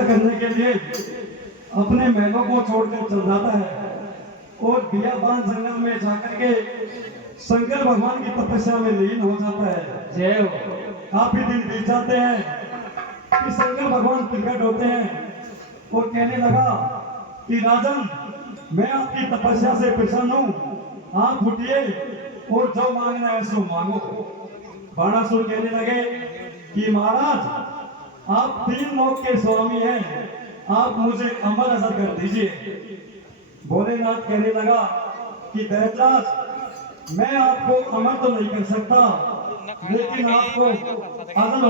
करने के लिए अपने महलों को छोड़कर चल जाता है और बियाबान जंगल में जाकर के शंकर भगवान की तपस्या में लीन हो जाता है। जय हो। काफी दिन बीत जाते हैं कि शंकर भगवान प्रकट होते हैं और कहने लगा कि राजन, मैं आपकी तपस्या से प्रसन्न हूँ, आप उठिए और जो मांगना है सो मांगो। बाणासुर कहने लगे कि महाराज, आप 3 लोक के स्वामी हैं, आप मुझे अमर अजर कर दीजिए। भोलेनाथ कहने लगा कि दैतराज, मैं आपको अमर तो नहीं कर सकता, लेकिन आपको अजर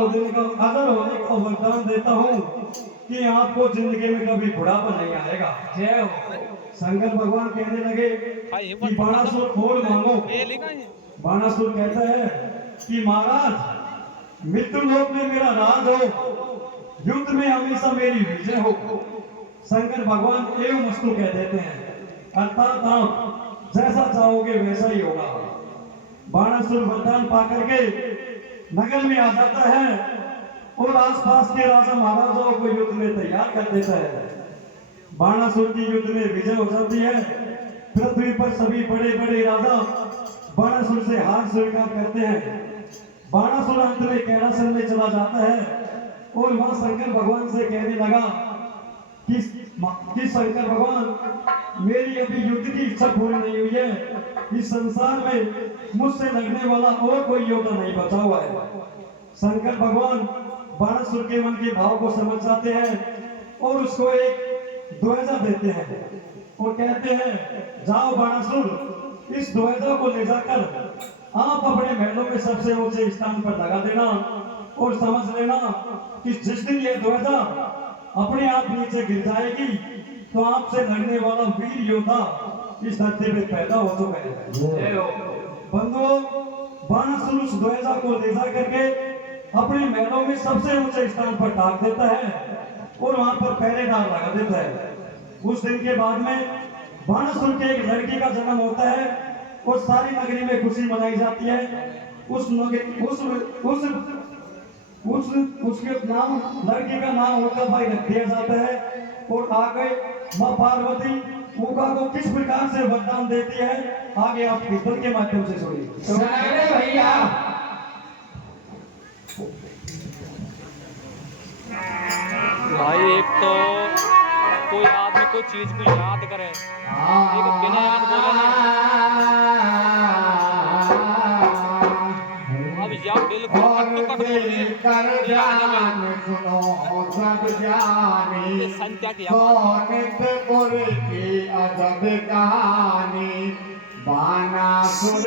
होने का वरदान देता हूँ कि आपको जिंदगी में कभी बुढ़ापा नहीं आएगा। जय हो। शंकर भगवान कहने लगे कि बाणासुर खोल मांगो। बाणासुर कहता है कि महाराज, मृत्यु लोक में मेरा राज हो, युद्ध में हमेशा मेरी विजय हो। शंकर भगवान एवं वस्तु कह देते हैं, अर्थात आप जैसा चाहोगे वैसा ही होगा। बाणासुर वरदान पाकर के नगर में आ जाता है और आसपास के राजा महाराजाओं को युद्ध में तैयार कर देता है। बाणासुर की युद्ध में विजय हो जाती है। पृथ्वी पर सभी बड़े बड़े राजा बाणासुर से हार स्वीकार करते हैं। बाणासुर अंत में कैलासन में चला जाता है और वहां शंकर भगवान से कहने लगा कि शंकर भगवान, मेरी अभी युद्ध की इच्छा पूरी नहीं हुई है, इस संसार में मुझसे लड़ने वाला और कोई योद्धा नहीं बचा हुआ है। शंकर भगवान बाणासुर के मन के भाव को समझ जाते हैं और उसको एक ध्वजा देते हैं और कहते हैं, जाओ बाणासुर, इस ध्वजा को ले जाकर आप अपने महलों में सबसे ऊंचे स्थान पर लगा देना और समझ लेना कि जिस दिन यह ध्वजा अपने आप नीचे गिर जाएगी तो आपसे लड़ने वाला वीर योद्धा इस धरती पे पैदा हो चुका है। बंधुओं, बाणासुर उस ध्वजा को ले जा करके अपने महलों में सबसे ऊंचे स्थान पर टाक देता है और वहां पर पहरेदार लगा देता है। उस दिन के बाद में बाणासुर के एक लड़की का जन्म होता है और सारी नगरी में खुशी मनाई जाती है। उसके नाम, लड़की का नाम उल्का भाई रख दिया जाता है और आगे माँ पार्वती उल्का को किस प्रकार से वरदान देती है, आगे आप कीर्तन के माध्यम से सुनिए। भैया भाई, एक तो कोई आदमी कोई चीज को याद करे, एक बिना याद बोले अब या बिल्कुल संत्या की अजब कहानी बाणासुर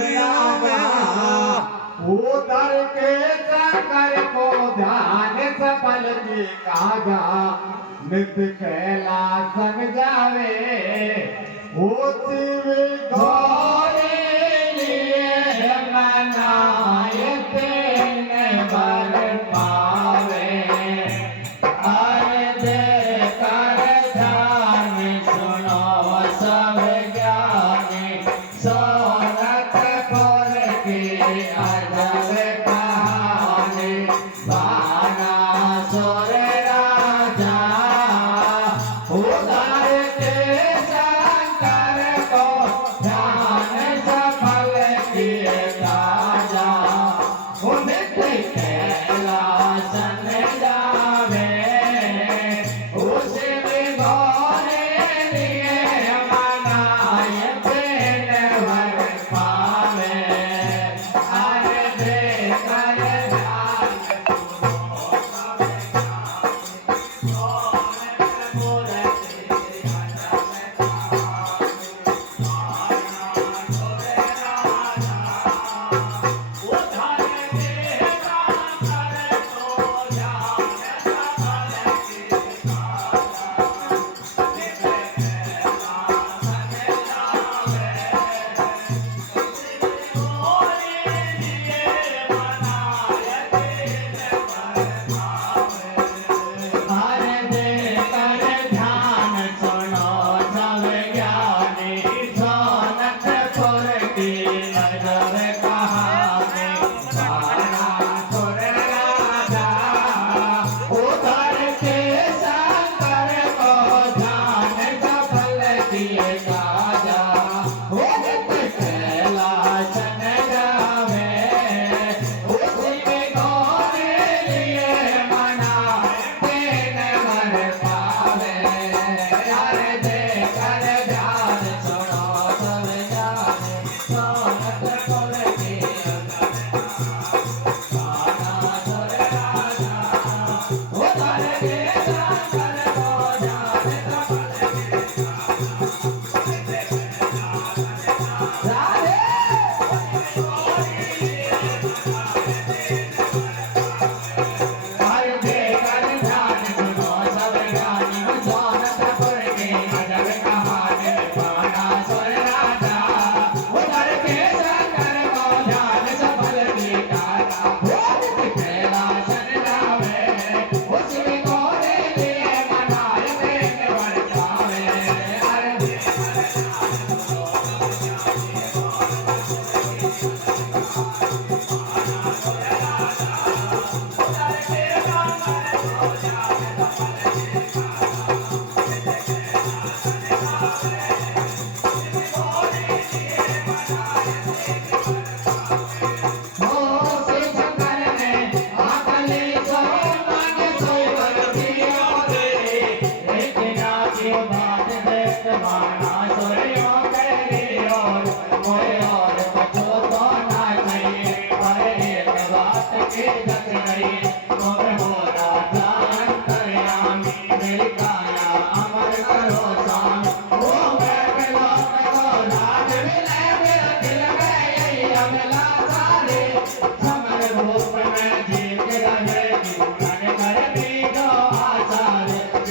उधर के शंकर को ध्यान सफल की काजा नित्य कैलासन जावे ओ शिव गौरी लिए मनाए तेन बर पावे अरे दे कर ध्यान सुनो सब ज्ञानी सोनत पर की अजब कहानी बाणासुर राजा उधर के शंकर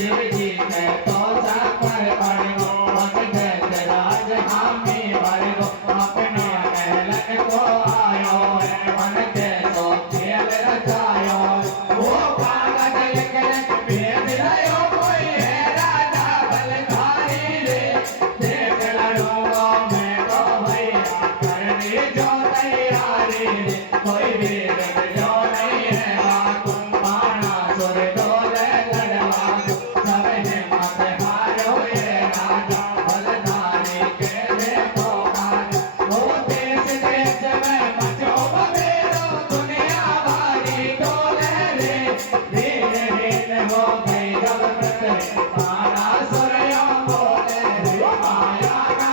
शिव जी के तो साकर पड़ो भक्त राज हामी भरगो अपने महलन को आयो है मन के तो खेल रचायो वो कागज लिख लिख भेज रहो कोई है राजा बलधारी रे देख लड़ूंगा मैं तो भैया करने जो तैयारी रे कोई वीर जो नहीं है तुम पाना सुर डोले लड़वा सब हिम्मत हारो ये राजा बलधारी के देखो आज वो देश देश में मचो बबेरो दुनिया भारी डोले रे धीरे धीरे हो गई जब पृथ्वी पाना सूर्य बोले रे माया का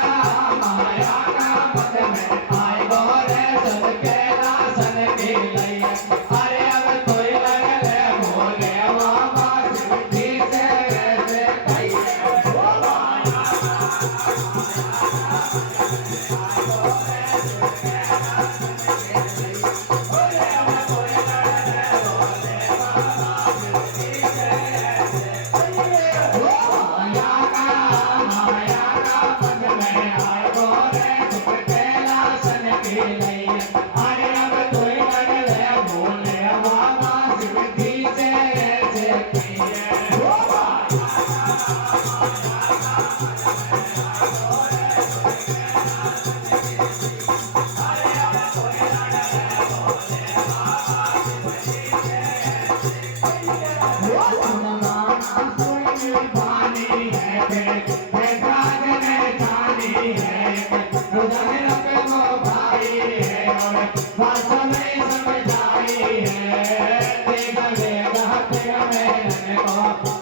मत में आए गोरे सुन के दासन की लैया अरे अब कोई लगले भोले मामा सिद्धि से कहिए ओ माया माया का पद में आए गोरे सुख के लासन की लैया अरे अब कोई लगले भोले मामा सिद्धि से कहिए ओ माया पानी है बेगाज में जानी है रुदन रब को भाई है और भाषा में समझाई है तेगा लेगा तेगा में को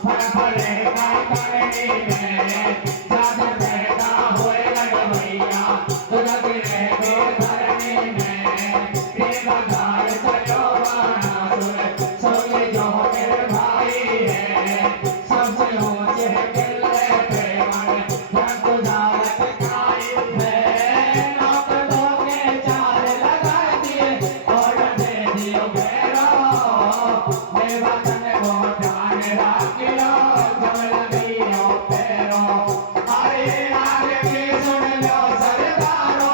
फड़फड़े का करनी में ज्यादा पैदा होए लग भैया तुझा गिरे के धरनी में तेगा घर चलो वाना सुन सोले जो मेरे भाई है सबसे ऊंचे किले पे मन रंग दारत खाई है नौक दो के चार लगा दिए और दे दियो बेरो मेरे वतन को ध्यान रखियो जब लगियो पैरो अरे आगे की सुन लो सरदारो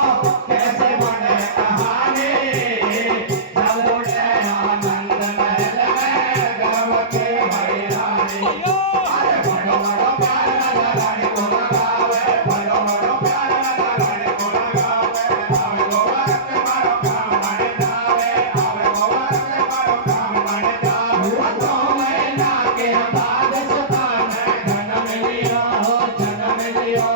कैसे बने कहानी जब उड़े आनंद महल में गर्व के भैरानी अरे बड़ो बड़ो प्यार लगा गाड़ी को लगावे बड़ो बड़ो प्यार लगा गाड़ी को लगावे आवे गोबर के मारो काम बन जावे आवे गोबर के मारो काम बन जावे तो महीना के बाद सुतान जन्म लियो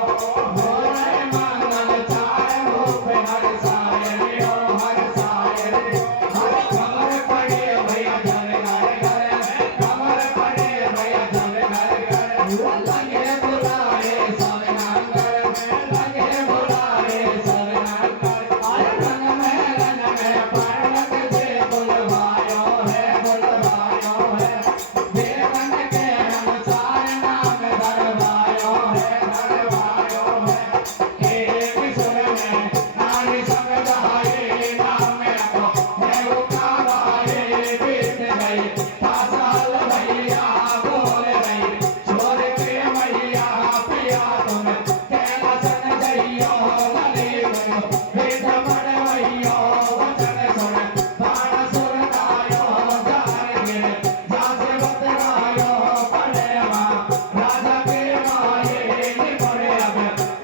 भोरे मंगल चाय हो पे हर साय लियो हर खबर पड़े भैया जल घर खबर पड़े भैया जल घर लगे बुलाए सब नांगर लगे बुलाए सब नांगर अरे रंग में पालक से बुलवायो है देवन के अनुसार नाम धरवायो है एक सुर में नारी संग गाए नाम को मैं उठावाए बीत गई साल भैया बोल रही छोड़ के मैया पिया तुम कैला सन जइयो गली गयो भेद मन भैयो वचन सुन बाण सुर गायो जार गिर जासे बतरायो पड़े माँ राजा के माये निपड़े अब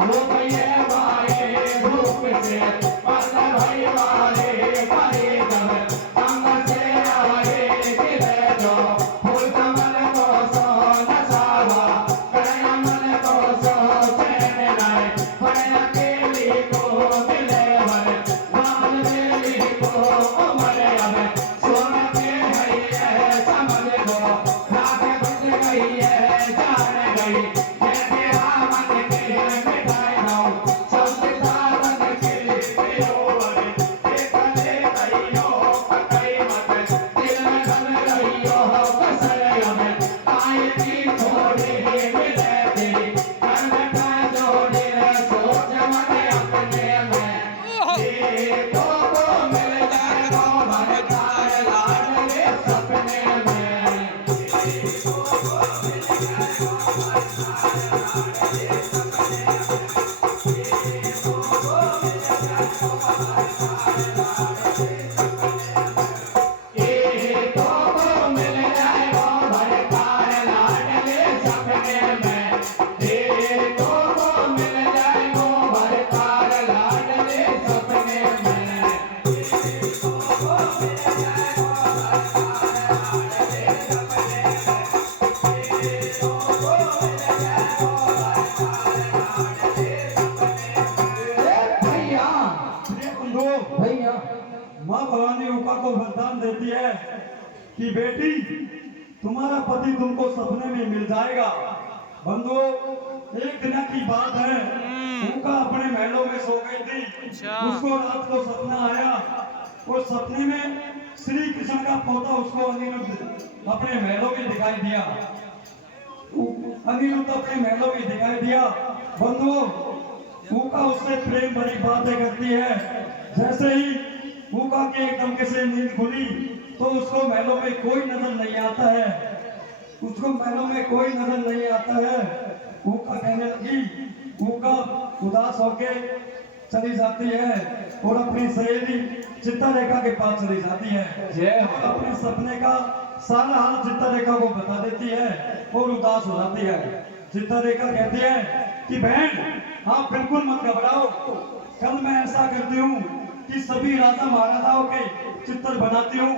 रूप ये माये रूप से पल भई मारे परे जब अंग से आए गिरे जो फूल कमल को सो नसावा कन्या मन को सो चैन लाए पड़े अकेली को मिले वर राम बेली को उमर अब सोना के है समझ को रात बच गई है जान गई जैसे रामन के मिठाई दो सबसे सावन के प्रियोवर एक ले कहियो कतई मत दिल में धन रहियो बसर अब आए की थोड़ी मिले तेरी कर्म का जोड़े सोच मन अपने में ये तो मिल जाए तो भरतार लाड रे सपने में भैया माँ भवानी उका को वरदान देती है कि बेटी तुम्हारा पति तुमको सपने में मिल जाएगा। बंधुओं एक दिन की बात है, उनका अपने महलों में सो गई थी। उसको रात को सपना आया और सपने में श्री कृष्ण का पोता उसको अनिरुद्ध अपने महलों में दिखाई दिया। अनिरुद्ध अपने महलों में दिखाई दिया। बंधुओं उका उससे प्रेम भरी बातें करती है। जैसे ही उका के एकदम से नींद खुली तो उसको महलों में कोई नजर नहीं आता है। उसको महलों में कोई नजर नहीं आता है। उका कहने लगी, उका उदास होके चली जाती है और अपनी सहेली चित्ररेखा के पास चली जाती है। और अपने सपने का सारा हाल चित्ररेखा को बता देती है और उदास हो जाती है। चित्ररेखा कहती है कि बहन आप बिल्कुल मत घबराओ, कल मैं ऐसा करती हूँ कि सभी राजा महाराजाओं के चित्र बनाती हूँ।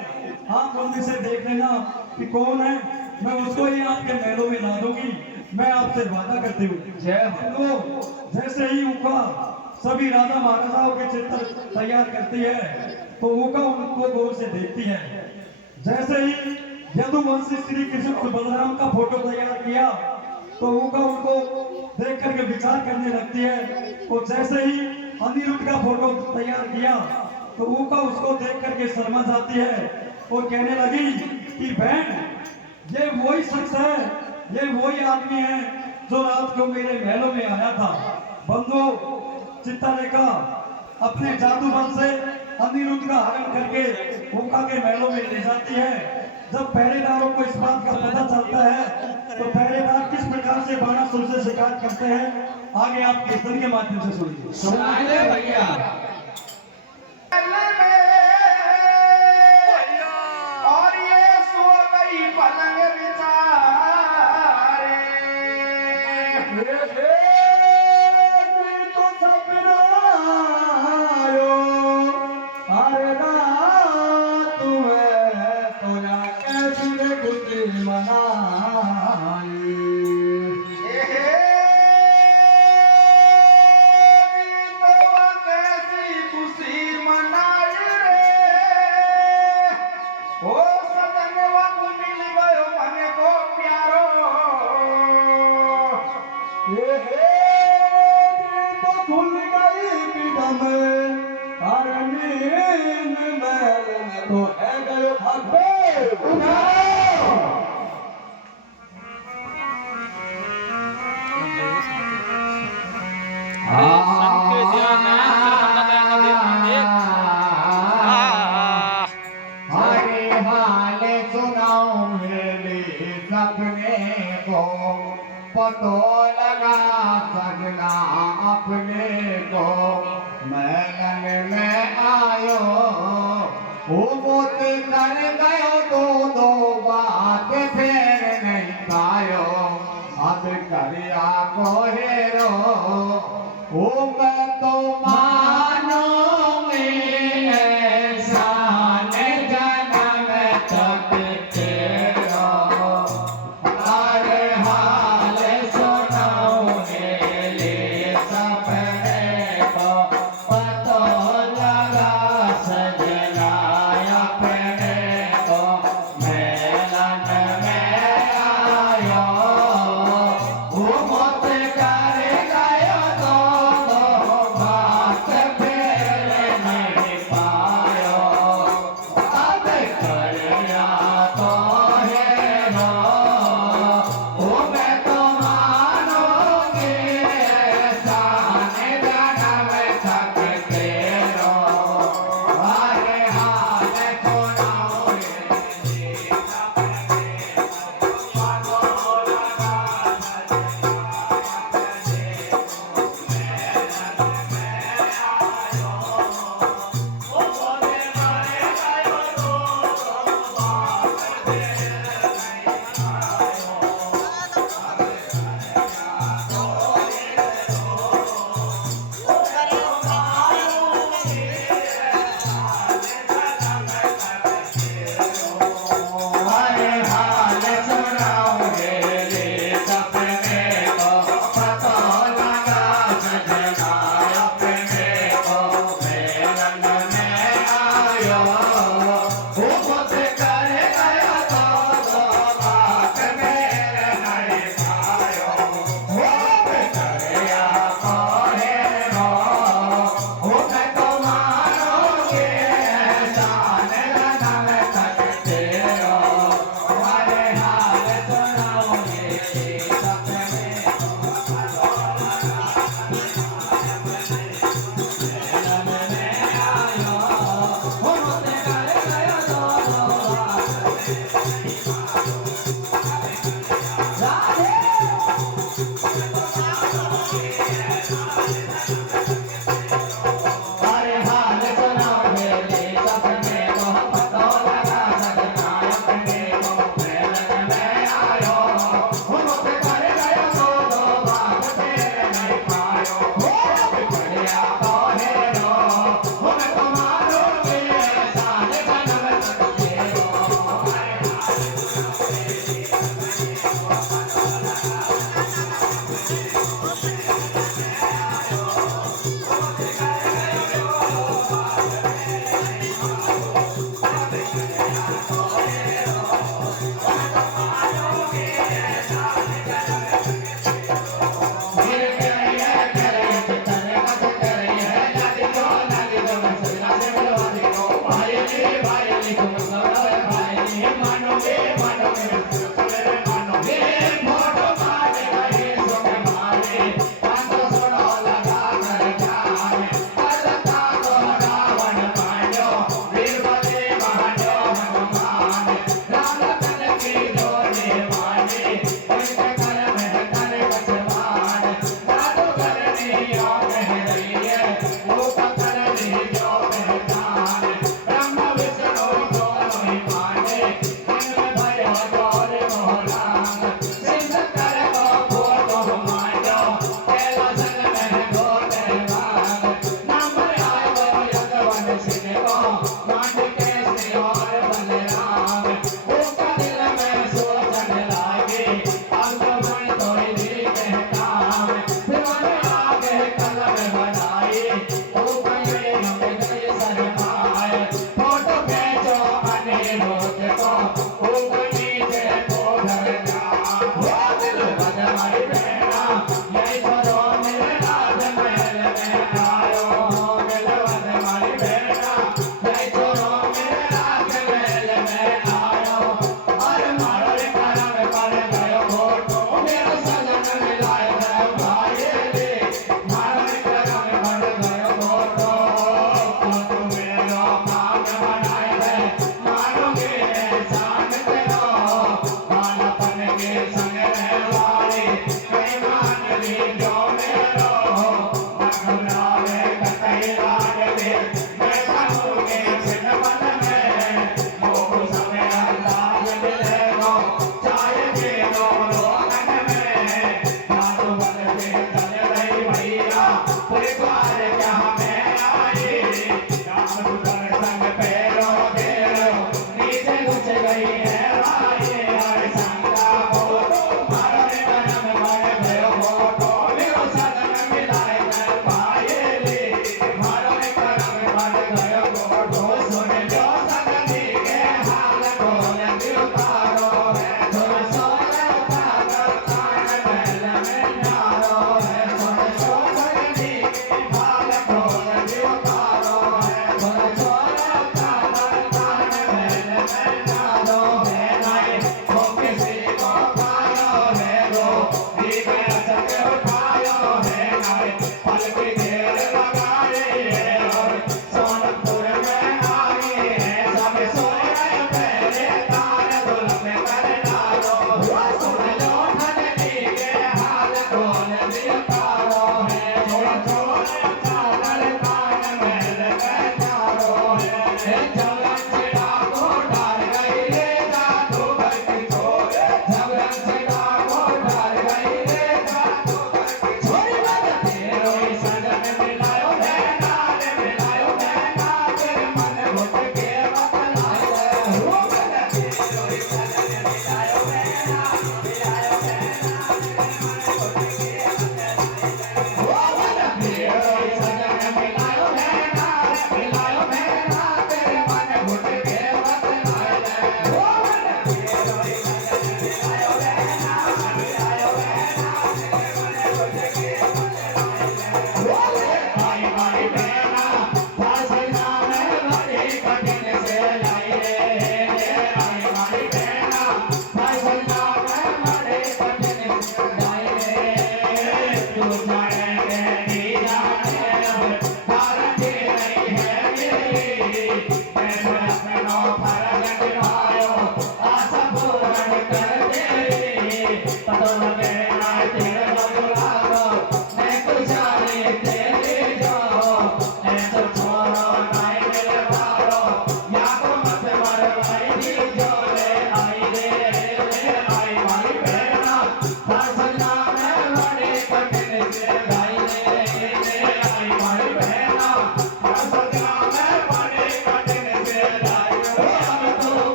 आप उनमें से देख लेना कि कौन है, मैं उसको ही आपके महलों में ला दूंगी। मैं आपसे वादा करती हूँ। तो जैसे ही उका सभी राजा महाराजाओं के चित्र तैयार करती है तो उका उनको गौर से देखती है। जैसे ही यदुवंशी श्री कृष्ण और बलराम का फोटो तैयार किया तो उका उनको देख करके विचार करने लगती है। और जैसे ही अनिरुद्ध का फोटो तैयार किया तो उका उसको देख करके शर्मा जाती है और कहने लगी कि बहन ये वही शख्स है, ये वही आदमी है जो रात को मेरे महलों में आया था। बंधुओं चित्ररेखा अपने जादू बल से अनिरुद्ध का हरण करके उका के महलों में ले जाती है। जब पहरेदारों को इस बात का पता चलता है तो पहरेदार किस प्रकार से बाणासुर से शिकार करते हैं आगे आप कीर्तन के माध्यम से सुनिए। सुनाइए भैया। और ये सो गई पलंग बिचारे, तो सपना आयो, अरे रात में तो या कैसी खुशी मनाई। कैसी खुशी मनाई रे, ओ सदन वक्त मिल गयो मन को प्यारो। तो खुल गई पीड़ा में, अरे नींद में तो है गयो भागे उठाओ। हरे हाल सुनाओ मेरे सपने को, पतो लगा सजना अपने को। मैलन में आयो वो मोती कर गयो, दो बात फिर नहीं पायो। अब करिया को हेरो ओ मैं तो मानो में शान जन्म तक तेरा। हरे हाल सुनाओ मेरे सपने को, पतो लगा सजना अपने को। मैलन में आयो वो मत कर गयो, दो बात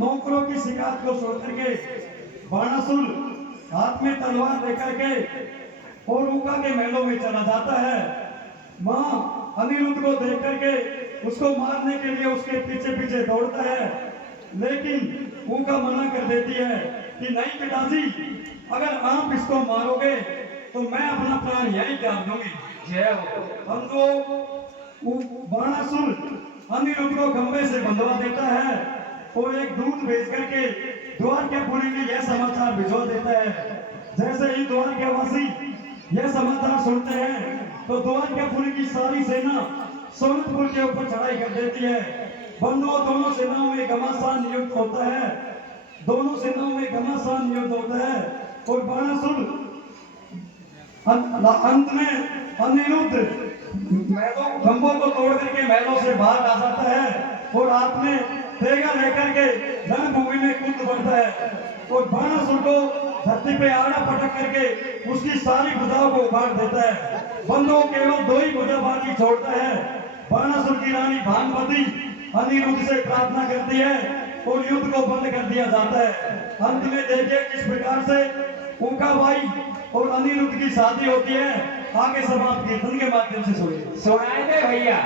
नौकरों की शिकायत को छोड़ करके बाणासुर हाथ में तलवार लेकर के और ऊका के महलों में चला जाता है। मां अनिरुद्ध को देख करके उसको मारने के लिए उसके पीछे पीछे दौड़ता है, लेकिन ऊका मना कर देती है कि नहीं पिताजी, अगर आप इसको मारोगे तो मैं अपना प्राण यहीं त्याग दूंगी। जय हो। हमको बाणासुर अनिरुद्ध को खंबे से बंधवा देता है और एक दूत भेज करके द्वारकापुरी में यह समाचार भिजवा देता है। जैसे ही द्वारकावासी यह समाचार सुनते हैं तो द्वारकापुरी की सारी सेना सोनपुर के ऊपर चढ़ाई कर देती है। बंधुओं दोनों सेनाओं में घमासान युद्ध होता है, दोनों सेनाओं में घमासान युद्ध होता है और बाणासुर अंत में अनिरुद्ध महलों खंभों को तोड़ करके महलों से बाहर आ जाता है और हाथ में तेगा लेकर के रणभूमि में कूद पड़ता है और बाणासुर को धरती पे आड़ा पटक करके उसकी सारी भुजाओं को उखाड़ देता है। बंधुओं केवल दो ही भुजा बाकी छोड़ता है। बाणासुर की रानी भानुमति अनिरुद्ध से प्रार्थना करती है और युद्ध को बंद कर दिया जाता है। अंत में देखिए किस प्रकार से ऊकाबाई और अनिरुद्ध की शादी होती है। आगे सब आप कीर्तन के माध्यम से सुनिए। सुनाए दे भैया।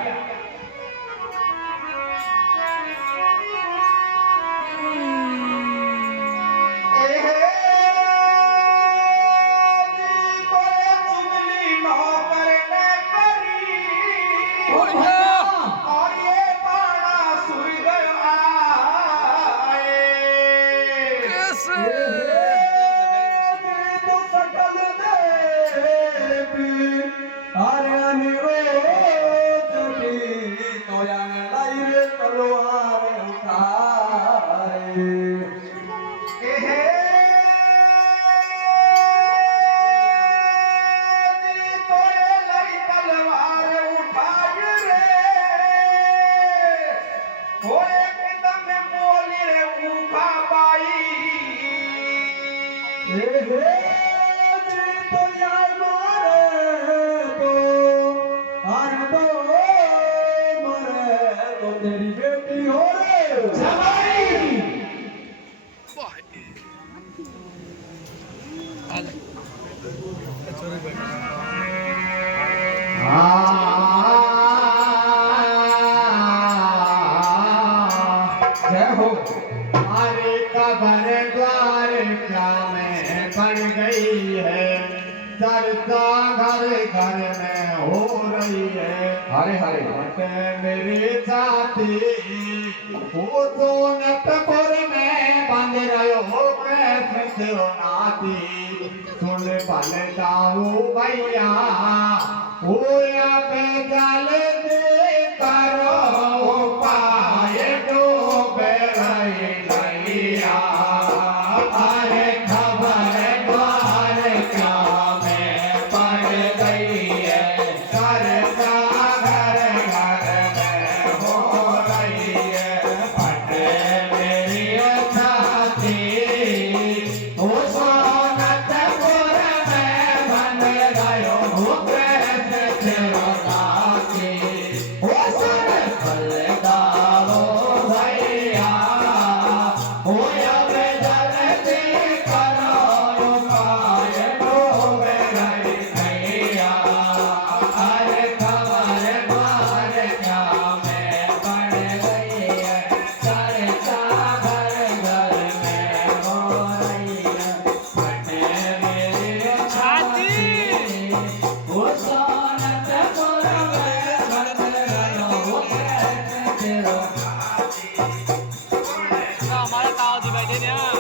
तो यार मारे तो आने दो मरे तो तेरी बेटी हो रे जमाई जय हो। अरे कबर द्वार क्या में पड़ गई है, चर्चा घर घर में हो रही है। हरे हरे बटे मेरे जाति वो सोनतपुर में बंद रहो हो कैसे नाती, सुन पल जाओ भैया ओ या पे जल दे करो पाए डूबे रही नैया। अरे खबर द्वार क्या में पड़ गई है, चर्चा घर घर में हो रही है। फटे मेरी छाती ओ सोनतपुर में बन गयो हो कैसे चिरकाती। ओ सुन पल दारो भैया ओ अब जल्दी करो पाए डूबे रही नैया। अरे खबर द्वार क्या में पड़ गई है, चर्चा घर घर में हो रही है। फटे मेरी छाती ओ सोनतपुर में बन गयो हो कैसे चिरकाती। हमारे ताऊ जी बैठे थे यहाँ।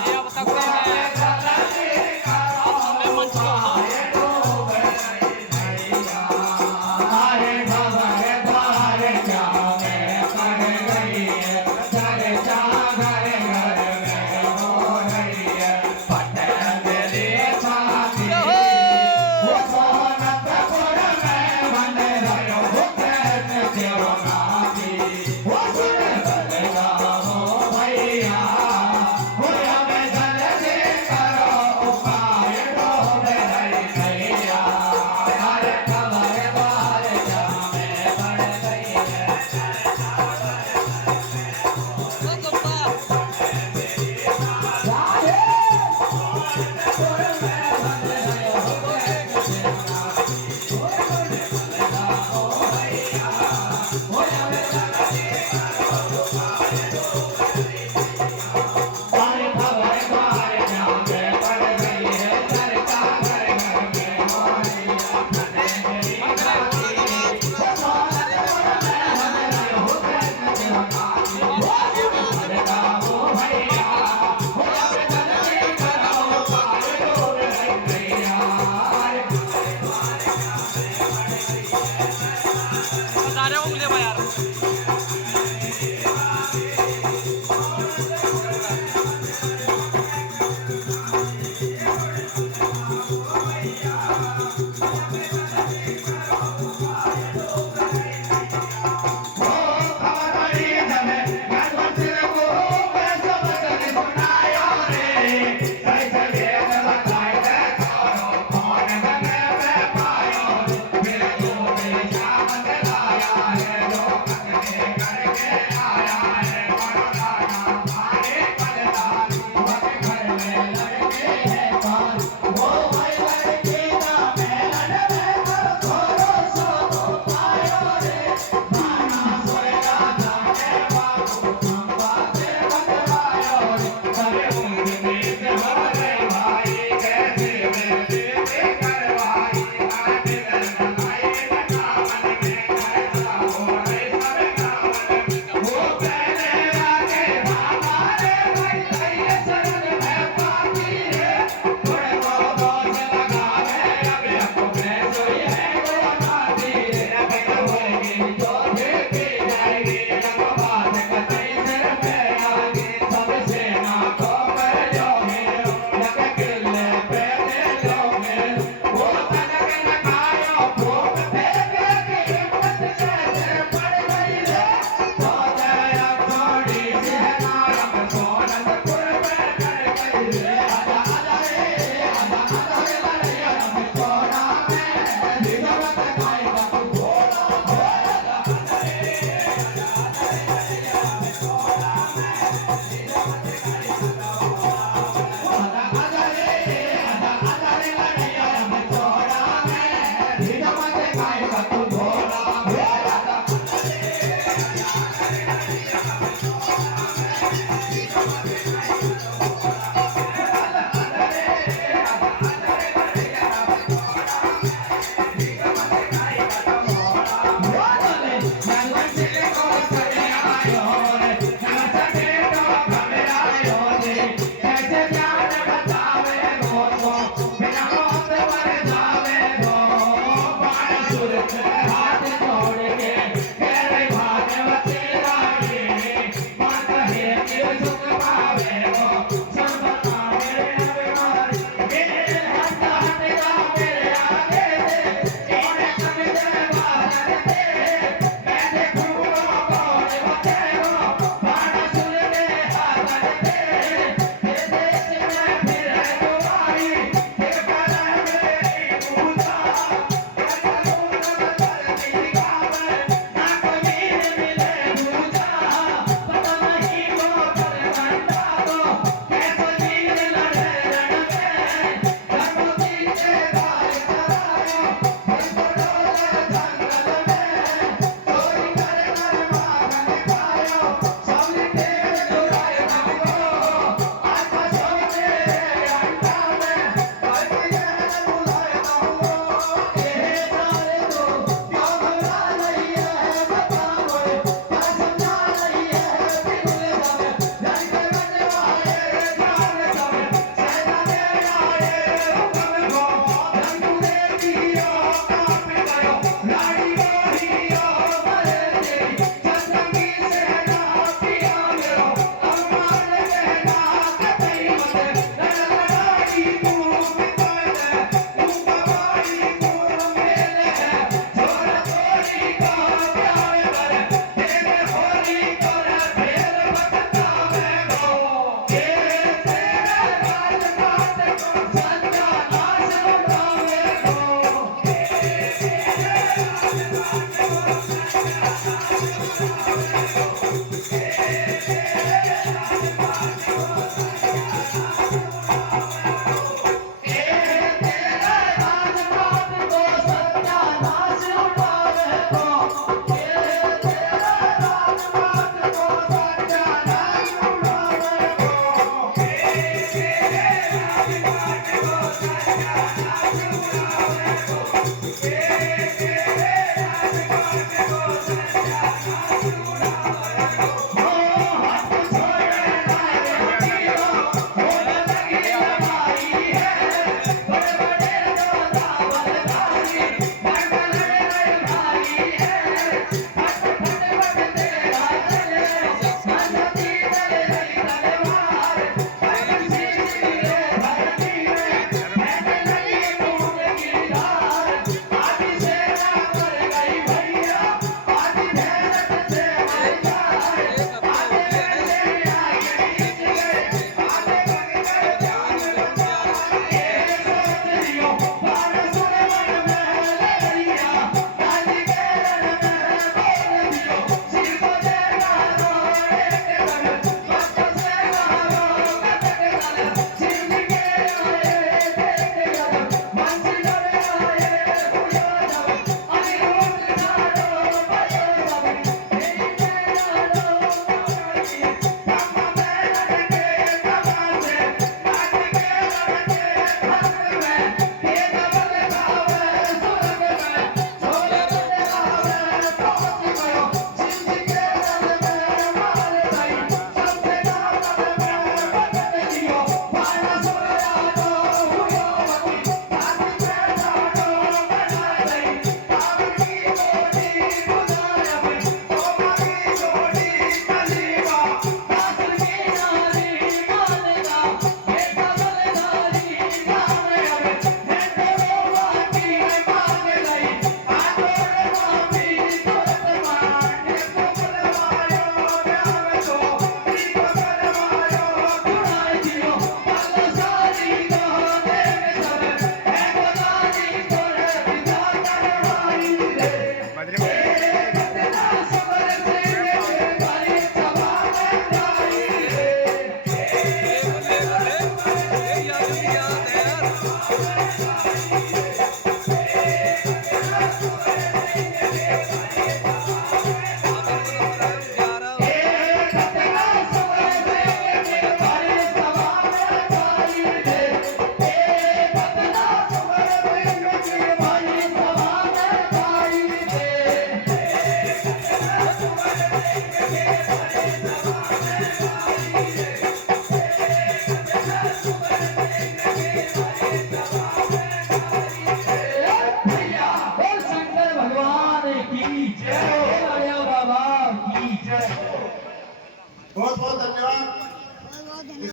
ये अब तक से